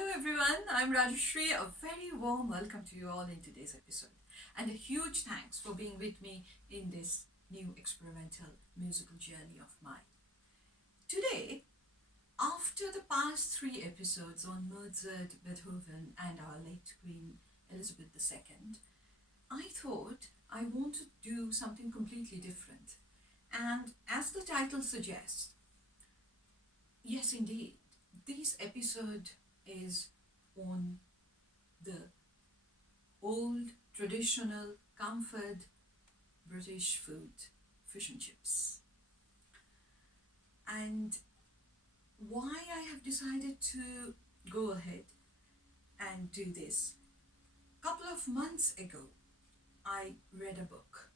Hello everyone, I'm Rajeshri. A very warm welcome to you all in today's episode. And a huge thanks for being with me in this new experimental musical journey of mine. Today, after the past 3 episodes on Mozart, Beethoven, and our late Queen Elizabeth II, I thought I want to do something completely different. And as the title suggests, yes, indeed, this episode is on the old, traditional, comfort British food, fish and chips. And why I have decided to go ahead and do this. A couple of months ago, I read a book.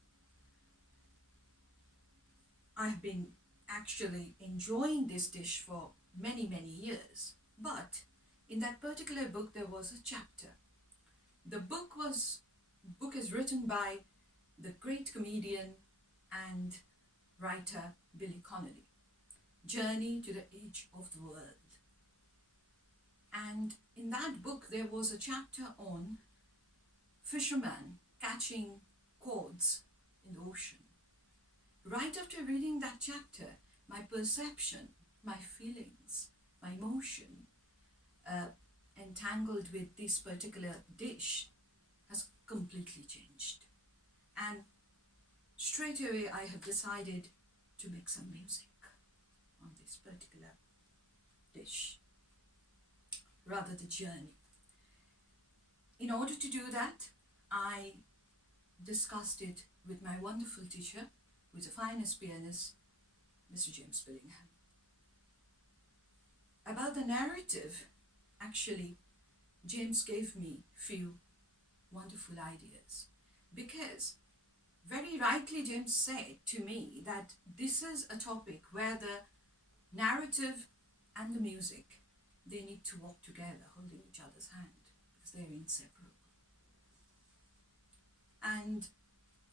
I've been actually enjoying this dish for many years, but in that particular book there was a chapter. The book is written by the great comedian and writer Billy Connolly, Journey to the Edge of the World. And in that book there was a chapter on fishermen catching cords in the ocean. Right after reading that chapter, my perception, my feelings, my emotion entangled with this particular dish has completely changed. And straight away I have decided to make some music on this particular dish, rather the journey. In order to do that, I discussed it with my wonderful teacher, who is a finest pianist, Mr. James Billingham. About the narrative, actually, James gave me few wonderful ideas, because very rightly James said to me that this is a topic where the narrative and the music, they need to walk together, holding each other's hand, because they're inseparable. And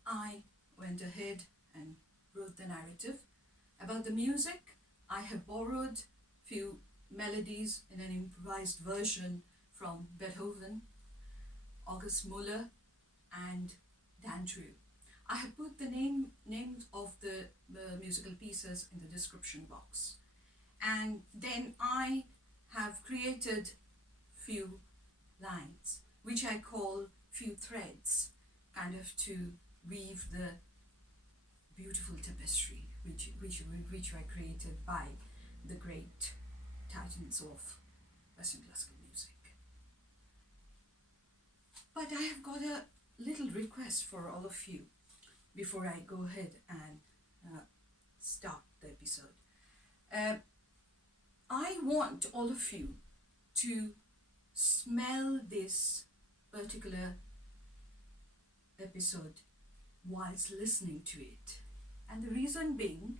I went ahead and wrote the narrative. About the music, I have borrowed few melodies in an improvised version from Beethoven, August Muller, and Dandrieu. I have put the names of the musical pieces in the description box. And then I have created few lines, which I call few threads, kind of to weave the beautiful tapestry which were created by the great titans of Western classical music. But I have got a little request for all of you before I go ahead and start the episode. I want all of you to smell this particular episode whilst listening to it. And the reason being,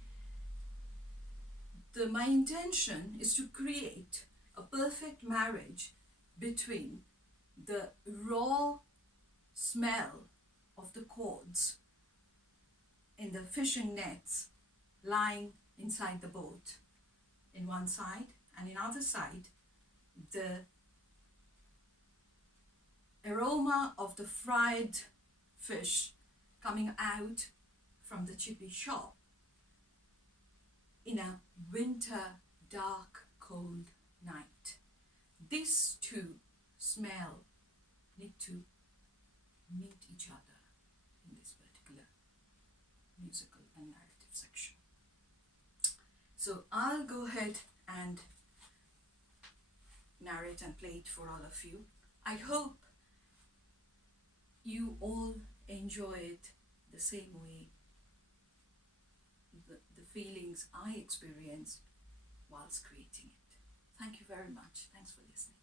my intention is to create a perfect marriage between the raw smell of the cords in the fishing nets lying inside the boat in one side, and in other side the aroma of the fried fish coming out from the chippy shop in a winter, dark, cold night. These two smell need to meet each other in this particular musical and narrative section. So I'll go ahead and narrate and play it for all of you. I hope you all enjoy it the same way the feelings I experience whilst creating it. Thank you very much. Thanks for listening.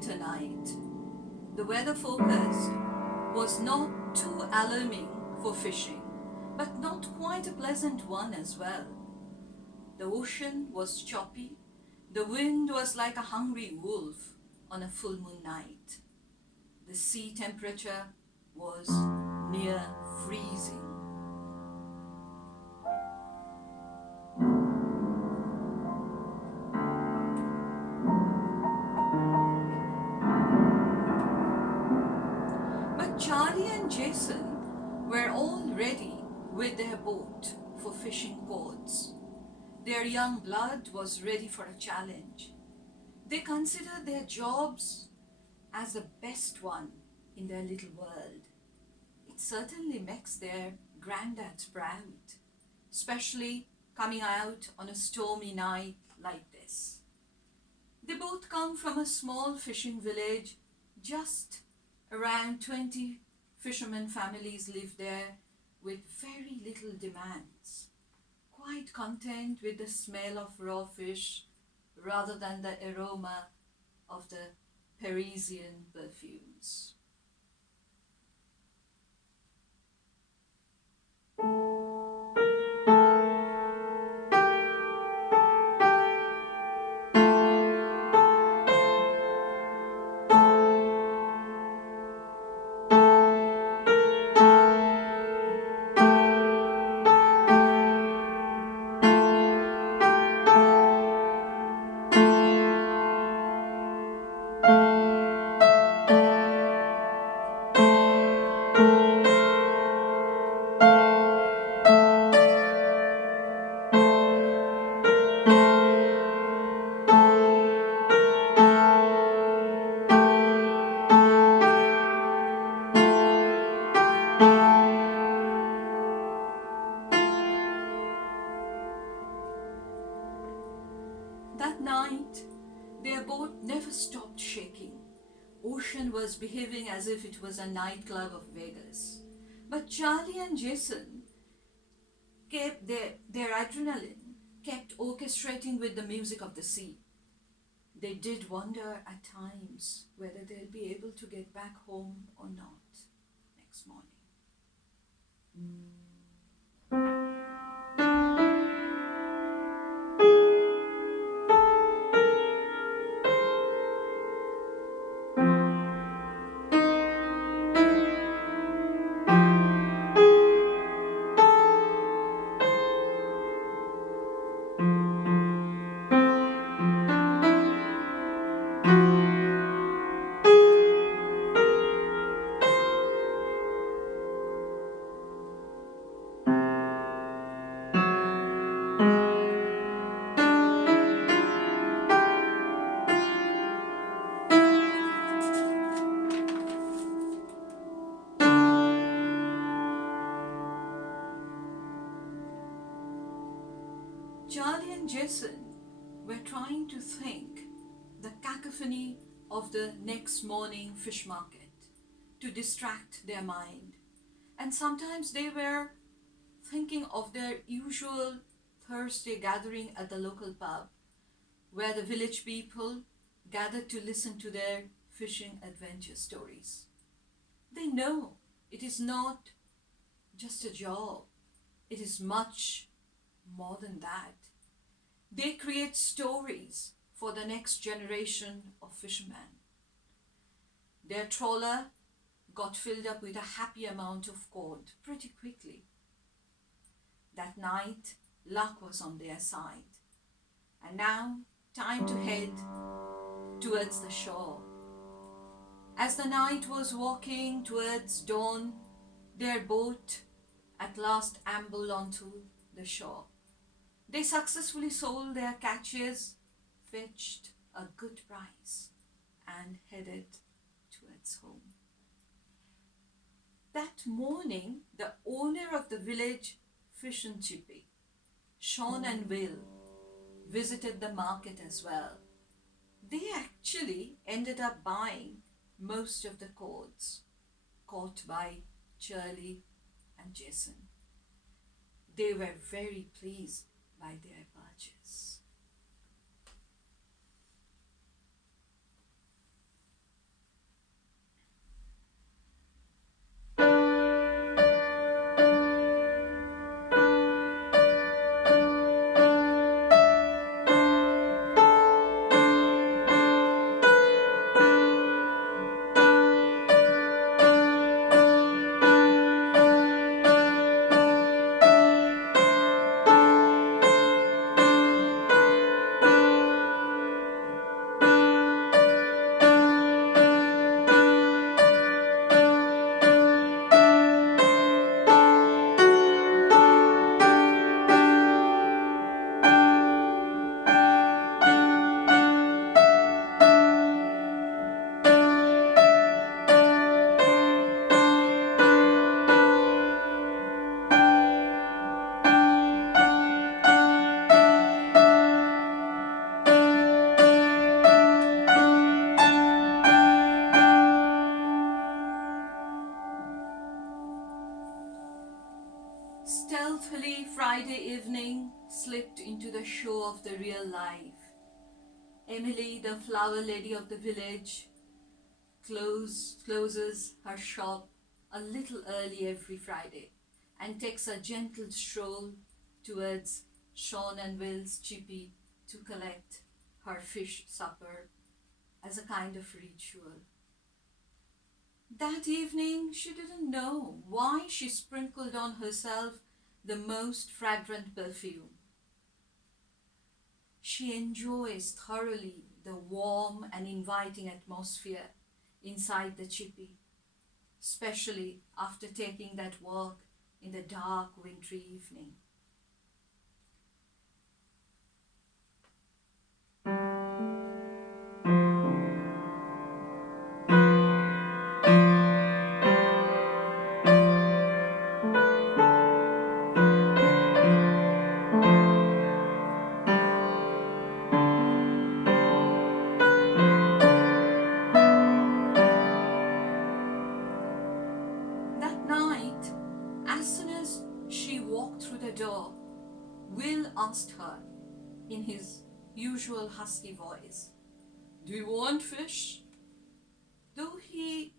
winter night. The weather forecast was not too alarming for fishing, but not quite a pleasant one as well. The ocean was choppy. The wind was like a hungry wolf on a full moon night. The sea temperature was near freezing. But Charlie and Jason were all ready with their boat for fishing cords. Their young blood was ready for a challenge. They considered their jobs as the best one in their little world. It certainly makes their granddads proud, especially coming out on a stormy night like this. They both come from a small fishing village. Just around 20 fishermen families live there with very little demands, quite content with the smell of raw fish rather than the aroma of the Parisian perfumes. That night, their boat never stopped shaking. Ocean was behaving as if it was a nightclub of Vegas. But Charlie and Jason kept their adrenaline kept orchestrating with the music of the sea. They did wonder at times whether they'll be able to get back home or not next morning. Charlie and Jason were trying to think the cacophony of the next morning fish market to distract their mind. And sometimes they were thinking of their usual Thursday gathering at the local pub, where the village people gathered to listen to their fishing adventure stories. They know it is not just a job, it is much more than that. They create stories for the next generation of fishermen. Their trawler got filled up with a happy amount of cod pretty quickly. That night, luck was on their side. And now, time to head towards the shore. As the night was walking towards dawn, their boat at last ambled onto the shore. They successfully sold their catches, fetched a good price, and headed towards home. That morning, the owner of the village fish and chippy, Sean and Will, visited the market as well. They actually ended up buying most of the cords caught by Charlie and Jason. They were very pleased by their purchase. stealthily Friday evening slipped into the show of the real life. Emily, the flower lady of the village, closes her shop a little early every Friday and takes a gentle stroll towards Sean and Will's chippy to collect her fish supper as a kind of ritual. That evening, she didn't know why she sprinkled on herself the most fragrant perfume. She enjoys thoroughly the warm and inviting atmosphere inside the chippy, especially after taking that walk in the dark wintry evening. That night, as soon as she walked through the door, Will asked her in his usual husky voice, "Do you want fish?" Though he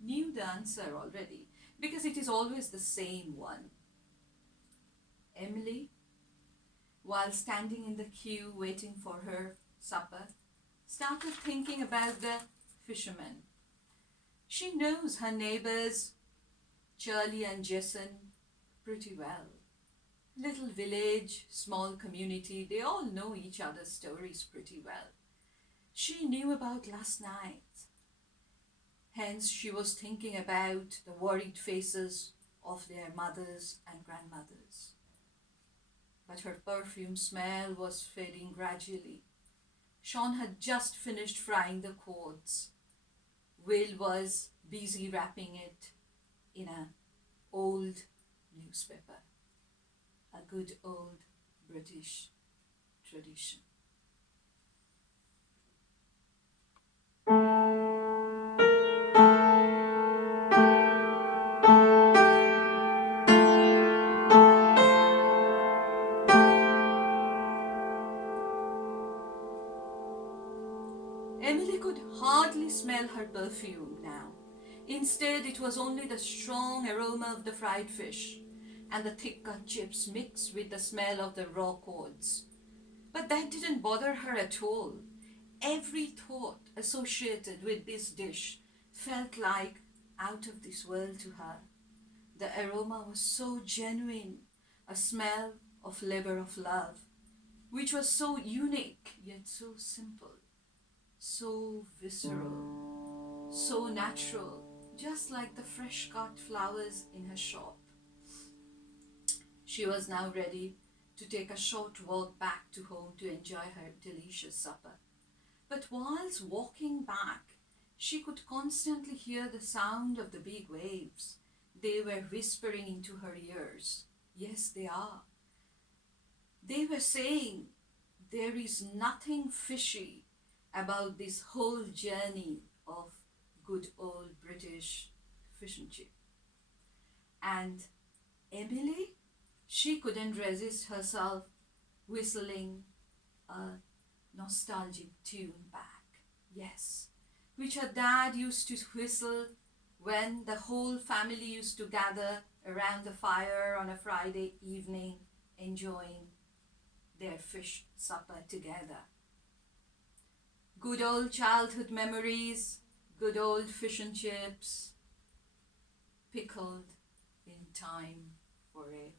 knew the answer already, because it is always the same one. Emily, while standing in the queue waiting for her supper, started thinking about the fishermen. She knows her neighbors, Charlie and Jason, pretty well. Little village, small community, they all know each other's stories pretty well. She knew about last night. Hence, she was thinking about the worried faces of their mothers and grandmothers. But her perfume smell was fading gradually. Sean had just finished frying the cords. Will was busy wrapping it in an old newspaper. A good old British tradition. Emily could hardly smell her perfume now. Instead, it was only the strong aroma of the fried fish and the thick cut chips mixed with the smell of the raw cords. But that didn't bother her at all. Every thought associated with this dish felt like out of this world to her. The aroma was so genuine, a smell of labor of love, which was so unique yet so simple, so visceral, so natural, just like the fresh cut flowers in her shop. She was now ready to take a short walk back to home to enjoy her delicious supper. But whilst walking back, she could constantly hear the sound of the big waves. They were whispering into her ears. Yes, they are. They were saying, there is nothing fishy about this whole journey of good old British fish and chip. And Emily, she couldn't resist herself whistling a nostalgic tune back. Yes, which her dad used to whistle when the whole family used to gather around the fire on a Friday evening enjoying their fish supper together. Good old childhood memories, good old fish and chips, pickled in time forever.